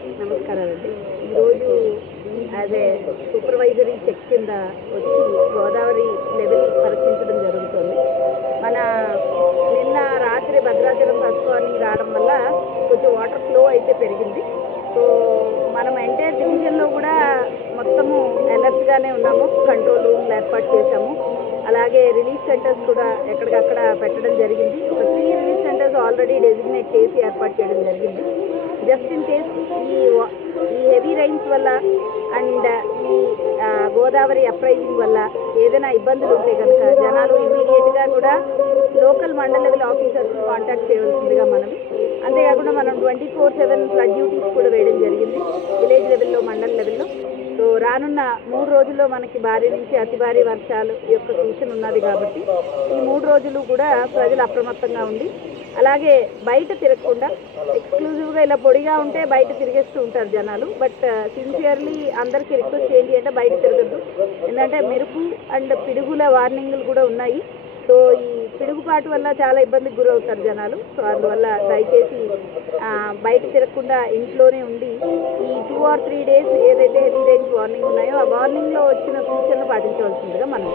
నమస్కారాలండి ఈరోజు as a supervisory check కింద వచ్చి గోదావరి లెవెల్ పరీక్షించడం జరుగుతుంది. మన నిన్న రాత్రి భద్రాచలం ఫస్ట్ రావడం వల్ల కొంచెం వాటర్ ఫ్లో అయితే పెరిగింది. సో మనం ఎంటైర్ డివిజన్లో కూడా మొత్తము అలర్ట్గానే ఉన్నాము కంట్రోల్ రూమ్లు ఏర్పాటు చేశాము. అలాగే రిలీఫ్ సెంటర్స్ కూడా ఎక్కడికక్కడ పెట్టడం జరిగింది. ఒక three relief centres already designate చేసి వల్ల అండ్ ఈ గోదావరి అప్రైజింగ్ వల్ల ఏదైనా ఇబ్బందులు ఉంటే కనుక జనాలు ఇమీడియట్గా కూడా లోకల్ మండల లెవెల్ ఆఫీసర్స్ కాంటాక్ట్ చేయవలసిందిగా మనం. అంతేకాకుండా మనం twenty four seven flood duties కూడా వేయడం జరిగింది విలేజ్ లెవెల్లో మండల లెవెల్లో సో రానున్న మూడు రోజుల్లో మనకి భారీ నుంచి అతి భారీ వర్షాలు యొక్క సూచన ఉన్నది కాబట్టి ఈ మూడు రోజులు కూడా ప్రజలు అప్రమత్తంగా ఉండి అలాగే బయట తిరగకుండా ఎక్స్క్లూజివ్గా ఇలా పొడిగా ఉంటే బయట తిరిగేస్తూ ఉంటారు జనాలు. బట్ సిన్సియర్లీ uh, అందరికీ రిక్వెస్ట్ చేయండి అంటే బయట తిరగద్దు. ఎందుకంటే మెరుపు అండ్ పిడుగుల వార్నింగ్లు కూడా ఉన్నాయి. సో ఈ పిడుగుపాటు వల్ల చాలా ఇబ్బందికి గురవుతారు జనాలు. సో అందువల్ల దయచేసి బయట తిరగకుండా ఇంట్లోనే ఉండి ఈ టూ ఆర్ త్రీ డేస్ ఏదైతే హెవీ రేంజ్ వార్నింగ్ ఉన్నాయో ఆ వార్నింగ్లో వచ్చిన సూచనలు పాటించవలసిందిగా మనం